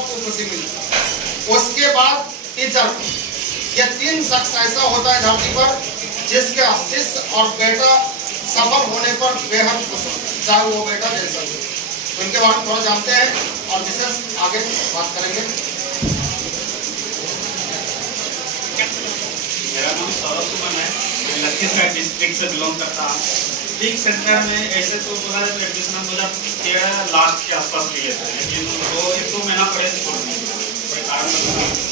सबको खुशी मिली। उसके बाद टीचर, ये 3 शख्स ऐसा होता है धरती पर जिसके शिष्य और बेटा सफल होने पर बेहद खुश होता है, चाहे वो बेटा जैसा हो। तो इनके बारे में थोड़ा जानते हैं और विशेष आगे बात करेंगे। मेरा नाम सौरभ सुमन है, लखीसराय डिस्ट्रिक्ट से बिलोंग करता हूँ। लीग सेंटर में ऐसे तो बोला जाए तो एडमिशन हम 2013 लास्ट के आसपास लिए थे, लेकिन वो 1-2 महीना पहले छोड़ दिए, कोई कारण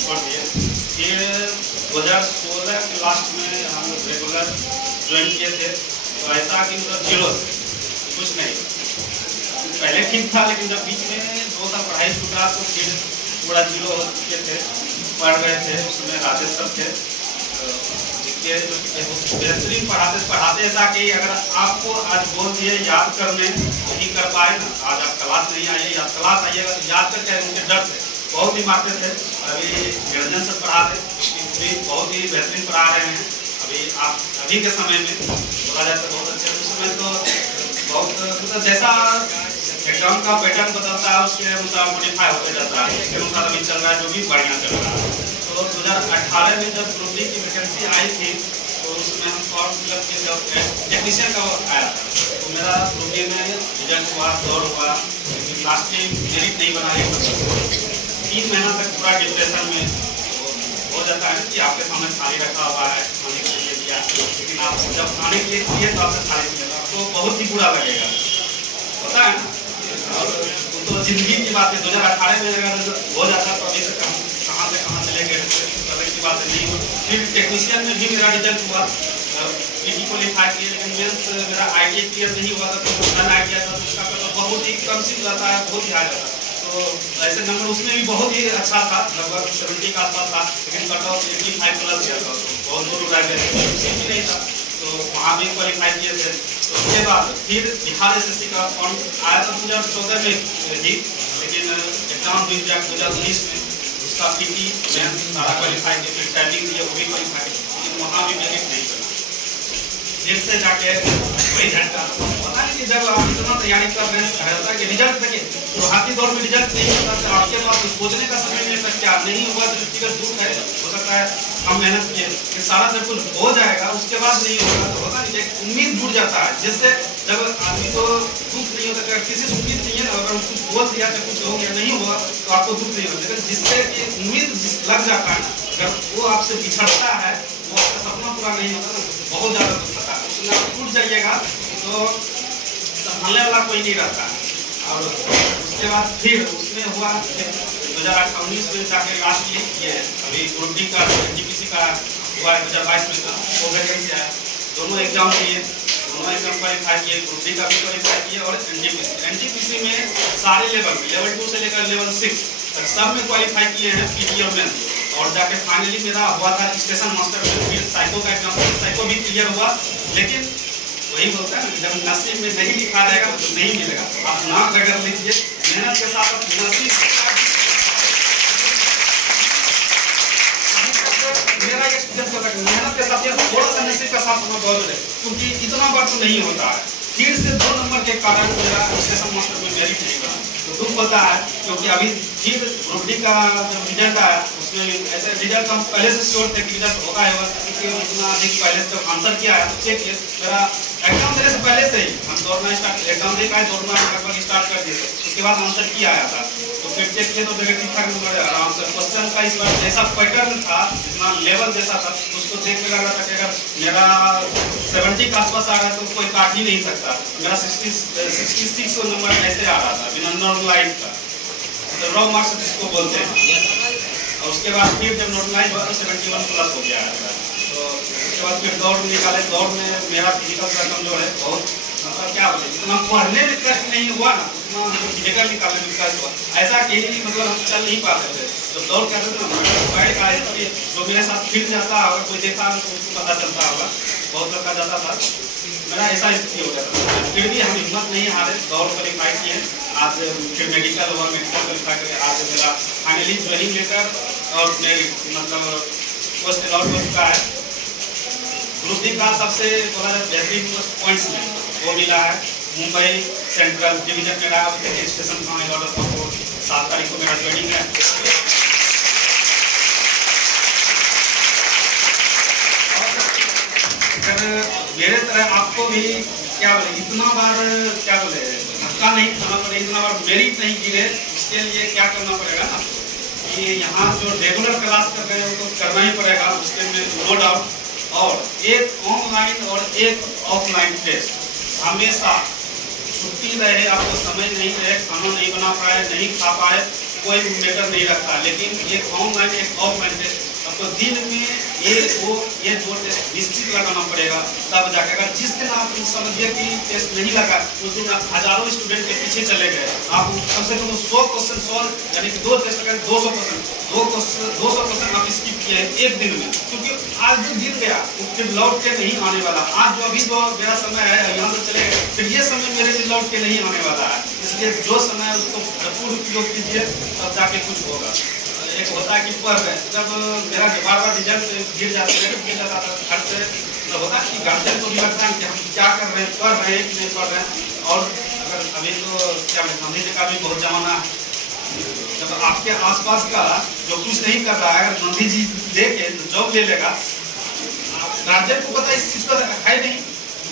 छोड़ दिए। फिर 2016 के लास्ट में हम रेगुलर ज्वाइन किए थे। तो ऐसा कि मतलब जीरो से कुछ नहीं, पहले ठीक था, लेकिन जब बीच में 2 साल पढ़ाई छूटा तो फिर पूरा जीरो हो चुके थे। पढ़ रहे थे, उसमें राजेश सर थे बेहतरीन पढ़ाते ऐसा कि अगर आपको आज बोल दिए याद करने नहीं कर पाए ना, आज आप क्लास नहीं आइए या क्लास आइएगा तो याद करके उनके डर से बहुत ही मारते थे। अभी निरंजन सर पढ़ाते बहुत ही बेहतरीन पढ़ा रहे हैं। अभी के समय में बोला जाए तो बहुत अच्छे, उस समय तो बहुत मतलब जैसा एग्जाम का पैटर्न बदलता है उसके अनुसार मॉडिफाई होते जाता है, उसके अनुसार अभी चल रहा है जो भी बढ़िया चल रहा है। तो 2018 में जब ग्रुप डी की वैकेंसी आई थी तो उसमें हम फॉर्म फिलअप किए, जब टेक्नीशियन का आया था तो मेरा ग्रुप डी में रिजल्ट हुआ, दौड़ हुआ, लेकिन लास्ट में मेरिट नहीं बना। 3 महीना तक पूरा डिप्रेशन में हो जाता है कि आपके सामने खाली रखा हुआ है, खाने के लिए दिया, लेकिन आप जब खाने के लिए दिए तो आपसे खाली मिलेगा तो बहुत ही बुरा लगेगा, पता है ना। और तो जिंदगी की बात है, 2018 में अगर हो जाता तो अभी तक कहाँ से लेके अलग की बात नहीं हो। फिर टेक्नीशियन में भी मेरा रिजल्ट हुआ, पीटी क्वालिफाई किए, लेकिन मेंस मेरा आईटीआई क्लियर नहीं हुआ था, तो नन आईटीआई था, उसका तो बहुत ही कम सीट रहता है, बहुत ही हाई रहता है। तो ऐसे नंबर उसमें भी बहुत ही अच्छा था, लगभग 70 के आसपास था, लेकिन कट ऑफ 85 प्लस गया था, बहुत दूर रह गया, सीट भी नहीं था, तो वहाँ भी क्वालिफाई किए थे। तो उसके बाद फिर बिहार एसएससी का फॉर्म आया था 2014 में ही, लेकिन एग्जाम 2019 में उसका पीटी मेंस सारा क्वालिफाई किया, फिर टाइपिंग दिया वो भी क्वालिफाई, लेकिन वहाँ भी मेरिट नहीं बना। फिर से जाके वही झटका, पता नहीं कि जब आप इतना तैयारी कर रहे हैं कि रिजल्ट देखिए शुरुआती दौर में रिजल्ट नहीं होता तो आपके पास सोचने का समय नहीं था, क्या नहीं हुआ तो व्यक्तिगत दुख है, हो सकता है हम मेहनत किए कि सारा जब कुछ हो जाएगा उसके बाद नहीं होगा तो होता नहीं, एक उम्मीद जुड़ जाता है, जिससे जब आदमी को दुख नहीं होता, किसी से उम्मीद नहीं है, अगर कुछ बोल दिया तो कुछ हो गया नहीं हुआ तो आपको दुख नहीं होता, लेकिन जिससे कि उम्मीद लग जाता है ना, अगर वो आपसे बिछड़ता है, वो आपका सपना पूरा नहीं होता ना, बहुत ज़्यादा दुख होता है। उसमें आप टूट जाइएगा तो संभालने वाला कोई नहीं रहता है। और उसके बाद फिर उसमें हुआ 2019 में जाके लास्ट ये अभी ग्रुप डी का एनटीपीसी का हुआ 2022 में था, वो वैकेंसी आया, दोनों एग्जाम दिए, दोनों एग्जाम क्वालिफाई किए, ग्रुप डी का भी क्वालिफाई किए और एनटीपीसी में सारे लेवल में लेवल 2 से लेकर लेवल 6 तक सब में क्वालिफाई किए हैं पीटी और मेंस। और जाके फाइनली मेरा हुआ था स्टेशन मास्टर में, फिर साइको का एग्जाम, साइको भी क्लियर हुआ, लेकिन वही बोलता है ना, जब नसीब में नहीं लिखा रहेगा तो नहीं मिलेगा। आप ना रगड़ लीजिए, मेहनत के साथ नसीब मेरा एक्सपीरियंस मेहनत के साथ थोड़ा सा नसीब का साथ होना बहुत है, क्योंकि इतना बार तो नहीं होता है। फिर से 2 नंबर के कारण मेरा स्टेशन मास्टर में मेरिट नहीं बना, तो दुख होता है, क्योंकि अभी फिर ग्रुप डी का जब रिजल्ट आया उसमें ऐसे रिजल्ट हम पहले से श्योर थे कि रिजल्ट होगा है, क्योंकि उतना अधिक पहले से आंसर किया है तो चेक किया, मेरा एग्जाम देने से पहले से ही हम दौड़ना स्टार्ट, एग्जाम दे पाए दौड़ना लगभग स्टार्ट कर दिए थे, उसके बाद आंसर किया आया था, तो फिर चेक किए तो मेरे ठीक ठाक नंबर आराम से। क्वेश्चन का इस बार जैसा पैटर्न था, जितना लेवल जैसा था, उसको देख के लग रहा था कि अगर मेरा 70 के आसपास आ रहा तो कोई काट ही नहीं सकता, मेरा 66 नंबर ऐसे आ रहा था बिना नॉर्मलाइज का, तो रॉ मार्क्स जिसको बोलते हैं। और उसके बाद फिर जब नॉर्मलाइज हुआ तो 71 प्लस हो गया है। तो उसके बाद फिर दौड़ निकाले, दौड़ में मेरा फिजिकल का कमजोर है बहुत, मतलब क्या बोले, जितना पढ़ने में कष्ट नहीं हुआ ना उतना हमको फिजिकल निकालने में कष्ट हुआ, ऐसा कि मतलब हम चल नहीं पाते थे। तो दौड़ करते थे ना, जो मेरे साथ फिर जाता अगर कोई देखा तो उसको पता चलता होगा, बहुत लड़का जाता था, मेरा ऐसा स्थिति हो गया था। फिर भी हम हिम्मत नहीं हारे, दौड़ क्वालिफाई किए, आज फिर मेडिकल हुआ, मेडिकल क्वालिफाई करके आज मेरा फाइनली ज्वाइनिंग लेटर और मतलब पोस्ट अलॉट हो चुका है। ग्रुप डी का सबसे बोला जाए बेहतरीन पॉइंट्स में वो मिला है, मुंबई सेंट्रल डिवीजन में रहा, स्टेशन 7 तारीख को मेरा ज्वाइनिंग है। अगर मेरे तरह आपको भी क्या बोले इतना बार क्या बोले धक्का नहीं खाना पड़े, इतना बार मेरिट नहीं गिरे, उसके लिए क्या करना पड़ेगा ना कि यहाँ जो रेगुलर क्लास कर रहे हैं वो तो करना ही पड़ेगा, उसके में नो डाउट। और एक ऑनलाइन और एक ऑफलाइन टेस्ट हमेशा, छुट्टी रहे, आपको समय नहीं रहे, खाना नहीं बना पाए, नहीं खा पाए, कोई मैटर नहीं रखता, लेकिन एक ऑनलाइन एक ऑफलाइन टेस्ट आपको दिन में ये दो टेस्ट निश्चित लगाना पड़ेगा, तब जाकर। अगर जिस दिन आप समझिए कि टेस्ट नहीं लगा, उस दिन आप हजारों स्टूडेंट के पीछे चले गए, आप कम से कम 100 क्वेश्चन सॉल्व, यानी कि 2 टेस्ट अगर 200 क्वेश्चन आप स्किप किए एक दिन में, क्योंकि आज जो गिर गया वो फिर लौट के नहीं आने वाला। आज जो अभी जो मेरा समय है यहाँ से चले गए, फिर ये समय मेरे लिए लौट के नहीं आने वाला है, इसलिए जो समय है उसको भरपूर उपयोग कीजिए, तब जाके कुछ होगा। एक होता है कि पर जब मेरा बार रिजल्ट गिर जाता था घर से, तो होता है कि गार्जियन को भी लगता है कि हम क्या कर रहे हैं, पढ़ रहे हैं कि नहीं पढ़ रहे हैं। और अगर अभी तो क्या गांधी जी का भी बहुत जमाना है, जब आपके आसपास का जो कुछ नहीं कर रहा है, अगर गांधी जी देखे जॉब ले लेगा, गार्जियन को पता इस चीज का है नहीं,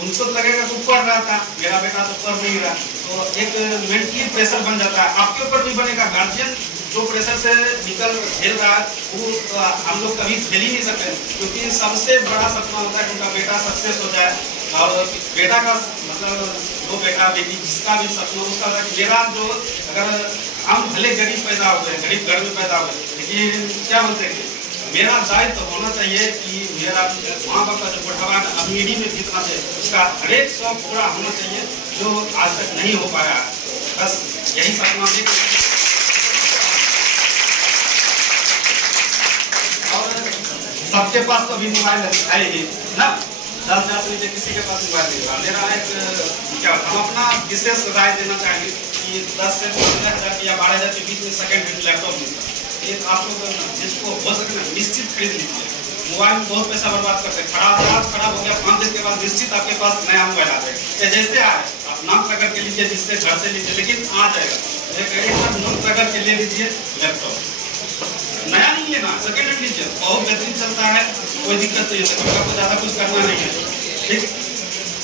उनको तो लगेगा तो पढ़ रहा था, मेरा बेटा तो पढ़ नहीं रहा, तो एक मेंटली प्रेशर बन जाता है, आपके ऊपर भी बनेगा। गार्जियन जो प्रेशर से निकल झेल रहा है वो हम लोग कभी झेल ही नहीं सकते, क्योंकि सबसे बड़ा सपना होता है कि उनका बेटा सक्सेस हो जाए। और बेटा का मतलब जो बेटा बेटी जिसका भी सपना उसका मेरा जो, अगर हम भले गरीब पैदा हुए, गरीब घर में पैदा हुए, लेकिन क्या बोलते हैं कि मेरा दायित्व तो होना चाहिए कि मेरा माँ बाप का जो बढ़ावा अमीरी में कितना है उसका हरेक शौक पूरा होना चाहिए, जो आज तक नहीं हो पाया। बस यही सपना देख। सबके पास तो अभी मोबाइल है ही ना, 10,000 नीचे किसी के पास मोबाइल नहीं था। मेरा एक क्या हम अपना विशेष राय देना चाहेंगे कि 10 से 15,000 या 12,000 के बीच में सेकेंड हैंड लैपटॉप मिलता है, एक आप लोग जिसको हो सके ना निश्चित खरीद लीजिए। मोबाइल में बहुत पैसा बर्बाद करते हैं, खराब हो गया 5 दिन के बाद निश्चित आपके पास नया मोबाइल आ जाएगा। जैसे आए आप नाम प्रकट के लीजिए, जिससे घर से लीजिए, लेकिन आ जाएगा। एक नाम प्रकट के ले लीजिए लैपटॉप, नया नहीं लेना, सेकेंड हैंड लीजिए, बहुत बेहतरीन चलता है, कोई दिक्कत नहीं है, आपको ज़्यादा कुछ करना नहीं है, ठीक।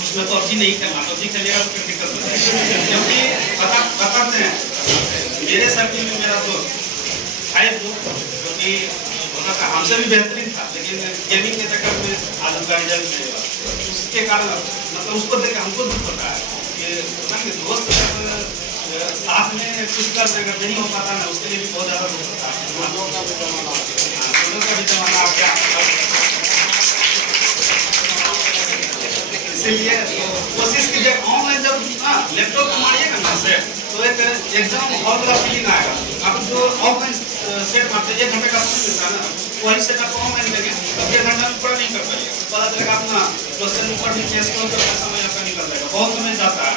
उसमें पबजी नहीं खेलना, पबजी खेलिएगा तो फिर दिक्कत होती है, क्योंकि बताते हैं मेरे सर्किल में मेरा दोस्त है जो कि हमसे भी बेहतरीन था, लेकिन गेमिंग के चक्कर में आज उनका रिजल्ट नहीं हुआ, उसके कारण मतलब उसको देख हमको दुख होता है कि दोस्त साथ में कुछ कर अगर नहीं हो पाता ना, उसके लिए भी बहुत ज़्यादा दुख होता है। दोनों का भी जमाना आ गया, इसीलिए कोशिश कीजिए ऑनलाइन जब लैपटॉप मारिएगा ना सेट, तो एक एग्जाम हॉल वाला फीलिंग आएगा। आप जो ऑफलाइन सेट मारते 1 घंटे का समय मिलता है ना, वही सेट आप ऑनलाइन लेंगे तो 1 घंटा में पूरा नहीं कर पाइएगा, पता चलेगा अपना क्वेश्चन ऊपर नीचे स्क्रॉल करके समय आपका निकल जाएगा, बहुत समय जाता है।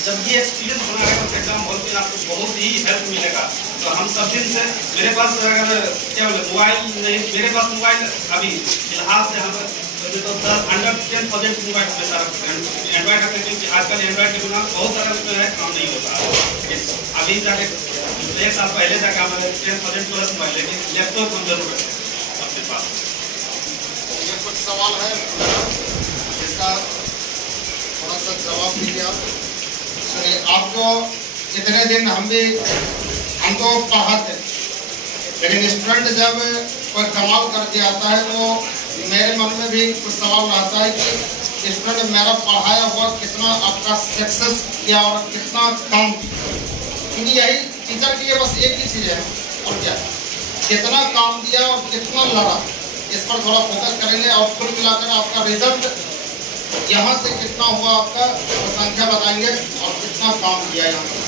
जब ये एक्सपीरियंस बना रहेगा तो एग्जाम हॉल में आपको बहुत ही हेल्प मिलेगा। तो हम सब दिन से मेरे पास अगर क्या बोले मोबाइल नहीं, मेरे पास मोबाइल अभी फिलहाल से हम तो 10,000 मोबाइल पैसा रखते हैं, एंड्रॉइड रखते हैं, क्योंकि आजकल एंड्रॉइड के बिना बहुत सारा जो है काम नहीं होता। अभी जाके 1 साल पहले जाके हमारे 10,000 प्लस मोबाइल, लेकिन लैपटॉप हम जरूर रखते हैं आपके पास। ये कुछ सवाल है इसका थोड़ा सा जवाब दीजिए आप। आपको इतने दिन हम तो पढ़ाते, लेकिन स्टूडेंट जब कोई कमाल करके आता है तो मेरे मन में भी कुछ सवाल रहता है कि स्टूडेंट मेरा पढ़ाया हुआ कितना आपका सक्सेस किया और कितना काम किया, क्योंकि यही टीचर के लिए बस एक ही चीज़ है, और क्या कितना काम दिया और कितना लड़ा, इस पर थोड़ा फोकस करेंगे। और कुल मिलाकर आपका रिजल्ट यहाँ से कितना हुआ आपका संख्या बताएंगे और कितना काम किया यहाँ पर।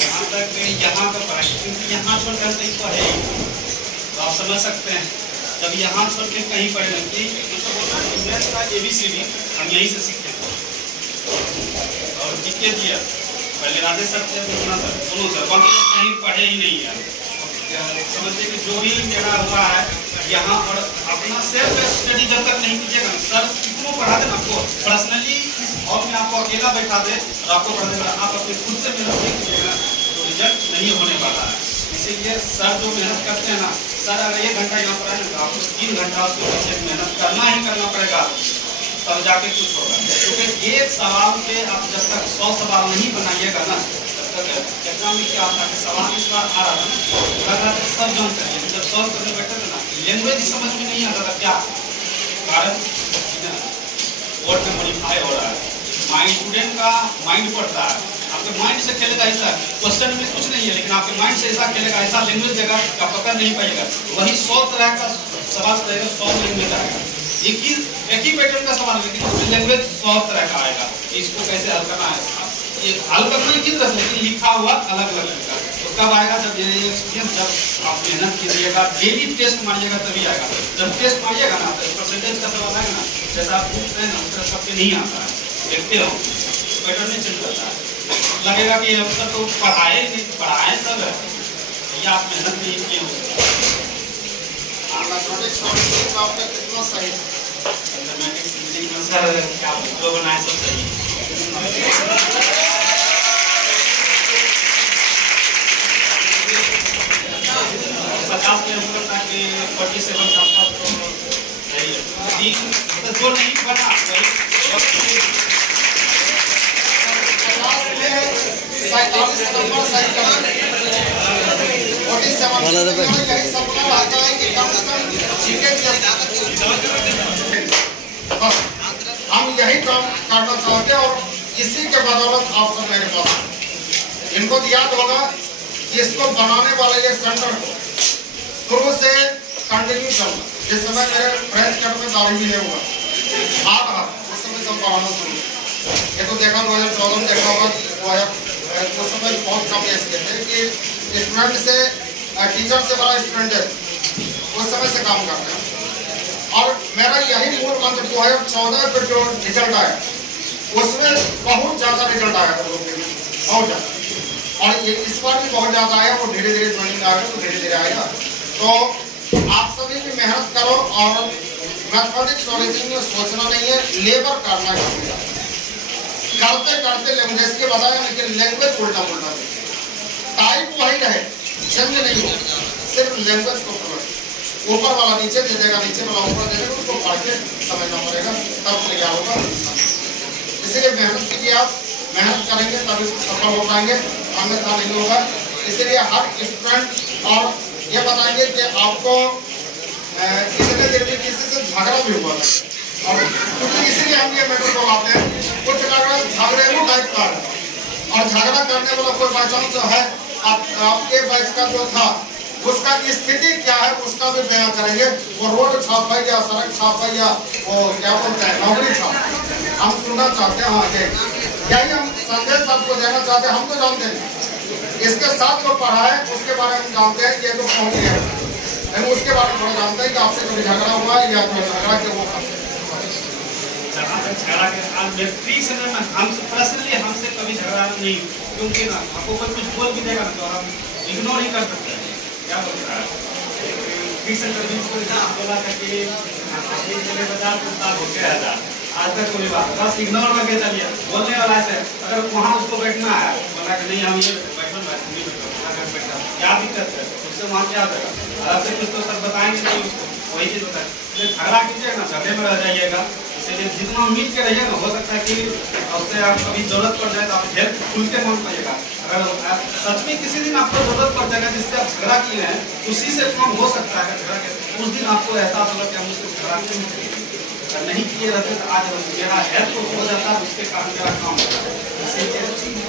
यहाँ तक यहाँ का पढ़ाई, क्योंकि यहाँ छोड़कर कहीं पढ़े तो आप समझ सकते हैं, जब यहाँ छोड़ के कहीं पढ़े कि मैथ का ABCD हम यहीं से सीखे, और जीके दिया पहले राधे सर थे दोनों सर, बाकी कहीं पढ़े ही नहीं है। समझते कि जो भी मेरा हुआ है यहाँ, और अपना सेल्फ स्टडी जब तक नहीं कीजिएगा, सर कितनों पढ़ा देना आपको पर्सनली इस हॉल में आपको अकेला बैठा दे और आपको पढ़ा देगा, आप अपने खुद से मेहनत नहीं कीजिएगा तो रिजल्ट नहीं होने वाला है। इसीलिए सर जो मेहनत करते हैं ना, सर अगर 1 घंटा यहाँ पर आए ना तो आपको 3 घंटा उसके पीछे मेहनत करना ही करना पड़ेगा, तब जाके कुछ होगा। क्योंकि एक सवाल पे आप जब तक 100 सवाल नहीं बनाइएगा ना, तब तक एग्जाम में क्या होता है, सवाल इस बार आ रहा था ना, लग रहा था सब जम करिए, जब सॉल्व करने बैठे थे ना, लैंग्वेज समझ में नहीं आता था क्या कारण, वर्ड में मॉडिफाई हो रहा है, माइंड स्टूडेंट का माइंड पढ़ता है, आपके माइंड से खेलेगा ऐसा, क्वेश्चन में कुछ नहीं है लेकिन आपके माइंड से ऐसा खेलेगा, ऐसा लैंग्वेज देगा आप पकड़ नहीं पाएगा। वही 100 तरह का सवाल रहेगा, 100 लैंग्वेज आएगा, एक ही पैटर्न का सवाल, लेकिन उसमें लैंग्वेज 100 तरह का आएगा। इसको कैसे हल करना है, ये हल करना ही किस तरह से, लेकिन लिखा हुआ अलग अलग लिखा। तो कब आएगा, जब ये एक्सपीरियंस, जब आप मेहनत कीजिएगा, डेली टेस्ट मारिएगा तभी आएगा। जब टेस्ट मारिएगा ना तो परसेंटेज का सवाल आएगा ना, जैसा आप पूछ रहे हैं ना उस तरह सबके नहीं आता है, देखते हो पैटर्न नहीं चेंज करता है, लगेगा कि अब तक तो पढ़ाए सब है, या आप मेहनत नहीं किए आपका कितना सही सर, क्या जो बनाए सब सही। 50 में हम लोग कि 47 का आसपास तो सही है, तो जो नहीं बना वही 47 नंबर सही करना, 47 यही सपना रहता है कि कम से कम जीके बस हम यही काम करना चाहते हैं और इसी के बदौलत आप सब मेरे पास। इनको याद होगा कि इसको बनाने वाले ये सेंटर को शुरू से कंटिन्यू चलना, जिस समय मेरे फ्रेंच कट में दाढ़ी भी नहीं हुआ आ रहा उस समय सब पढ़ाना शुरू। ये तो देखा 2014 में देखा होगा, उस समय बहुत कम एज के थे कि स्टूडेंट से टीचर से बड़ा स्टूडेंट है, उस समय से काम करते हैं। और मेरा यही मूल मंत्र 2014 पे जो रिजल्ट आया उसमें बहुत ज्यादा रिजल्ट आया था लोगों में, बहुत ज्यादा, और ये इस बार भी बहुत ज्यादा आया, वो धीरे धीरे ज्वाइनिंग आएगा तो धीरे धीरे आएगा। तो आप सभी भी मेहनत करो और मैथमेटिक्स ओरिजिन में सोचना नहीं है, लेबर करना है, करते करते लैंग्वेज के बताया, लेकिन लैंग्वेज उल्टा उल्टा टाइप वही रहे, चेंज नहीं हो, सिर्फ लैंग्वेज को ऊपर वाला नीचे दे देगा, नीचे वाला ऊपर दे देगा, उसको पढ़ के समझना पड़ेगा, तब क्लियर होगा। इसीलिए मेहनत कीजिए, आप मेहनत करेंगे तभी सफल हो पाएंगे, अन्यथा नहीं होगा। इसीलिए हर स्टूडेंट और ये बताएंगे कि आपको कितने देर में किसी से झगड़ा भी हुआ था, और क्योंकि इसीलिए हम ये मैटर बोलाते हैं, कुछ झगड़ेलू टाइप का है, और झगड़ा करने वाला कोई बाई चांस है आपके बैच का जो था उसका स्थिति क्या है उसका भी बयान करेंगे। वो रोड छाप है या सड़क छाप है या वो क्या बोलते हैं नौकरी छाप, हम सुनना चाहते हैं। हाँ यही हम संदेश आपको देना चाहते हैं। हम तो जानते हैं इसके साथ जो पढ़ा है उसके बारे में जानते हैं, ये तो पहुंच गया है, उसके बारे में थोड़ा जानते हैं कि आपसे कभी झगड़ा हुआ है या झगड़ा के वो हमसे कभी झगड़ा नहीं, क्योंकि ना आपको कोई कुछ बोल भी देगा ना तो हम इग्नोर ही कर सकते हैं। क्या बोलता है बोला था कि 50 हो गया आज तक कोई बात, बस इग्नोर करके चलिए। बोलने वाला है अगर वहाँ उसको बैठना है, बोला कि नहीं हम ये बैठा क्या दिक्कत है, उससे वहाँ क्या देगा, अलग से कुछ तो सर बताएंगे नहीं उसको, वही चीज होता है। झगड़ा कीजिएगा ना, झगड़े में रह जाइएगा, इसलिए जितना मिल के रहिएगा हो सकता है कि उससे आप कभी जरूरत पड़ जाए तो आप हेल्प खुल के मांग पाइएगा। अगर सच में किसी दिन आपको जरूरत पड़ जाएगा जिससे आप झगड़ा किए हैं उसी से काम हो सकता है झगड़ा के, उस दिन आपको एहसास होगा कि हम उसको झगड़ा नहीं किए रहते तो आज मेरा हेल्प हो जाता है, उसके कारण मेरा काम होता है।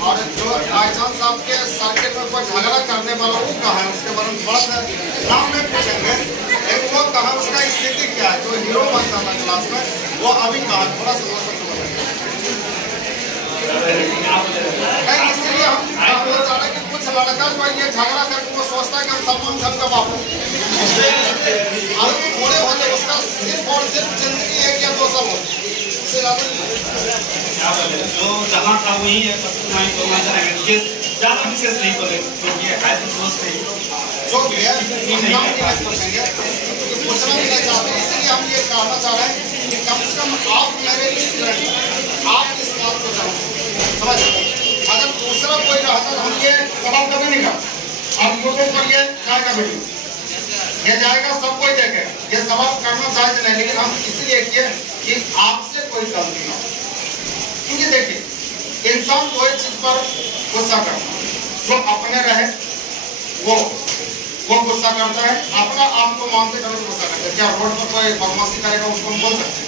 और जो बाई चांस आपके सर्किट में कोई झगड़ा करने वाला वो कहाँ है, उसके बारे में थोड़ा सा नाम में पूछेंगे, एक वो कहाँ उसका स्थिति क्या है, जो हीरो बनता था क्लास में वो अभी कहाँ, थोड़ा सा वो सब इसलिए हम बोलना चाह रहे हैं कि कुछ लड़का जो ये झगड़ा करके वो सोचता है कि हम सलमान खान का बाप थोड़े होते उसका सिर्फ और सिर्फ जिंदगी 1 या 2 साल होती इससे ज्यादा जो जहाँ था वही है, ज्यादा विशेष नहीं बोले जो पूछना भी नहीं चाहते। इसलिए हम ये कहना चाह रहे हैं कि कम से कम आप मेरे लिए आप इस बात को समझ, अगर दूसरा कोई रहता तो हम ये सवाल कभी नहीं करते। अब यूट्यूब पर ये जाएगा वीडियो, ये जाएगा, सब कोई देखेगा, ये सवाल करना जायज नहीं, लेकिन हम इसलिए किए कि आपसे कोई गलती ना हो। क्योंकि देखिए इंसान कोई चीज पर गुस्सा करता है, जो अपने रहे वो गुस्सा करता है, अपना आप को मानते कभी गुस्सा करते हैं। क्या रोड पर कोई बदमाशी करेगा उसको हम बोल सकते हैं?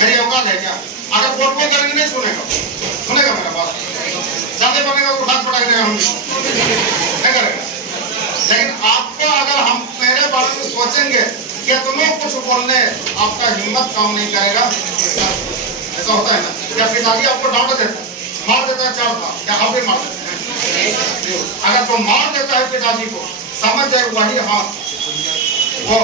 मेरी औकात है क्या? अगर वोट में करेंगे नहीं सुनेगा मेरा बात, ज्यादा बनेगा तो हाथ पटक देगा, हम क्या करेगा। लेकिन आपको अगर हम मेरे बारे में सोचेंगे कि तुम्हें कुछ बोलने आपका हिम्मत काम नहीं करेगा, ऐसा होता है ना। क्या पिताजी आपको डांट देता है, मार देता है 4 बार, क्या आप भी मार देते हैं? अगर तो मार देता है पिताजी को, समझ जाए वही हाथ, वो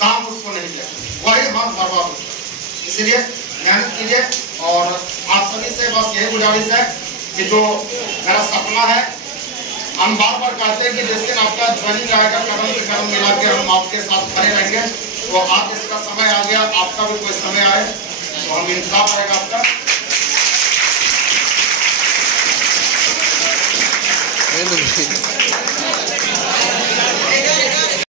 काम उसको नहीं है, वही हाथ बर्बाद होता है। इसलिए मेहनत कीजिए। और आप सभी से बस यही गुजारिश है कि जो मेरा सपना है, हम बार बार कहते हैं कि जिस दिन आपका ज्वाइनिंग आएगा कदम से कदम मिला के हम आपके साथ खड़े रहेंगे। तो आज इसका समय आ गया, आपका भी कोई समय आए तो हम इंतजार रहेगा आपका।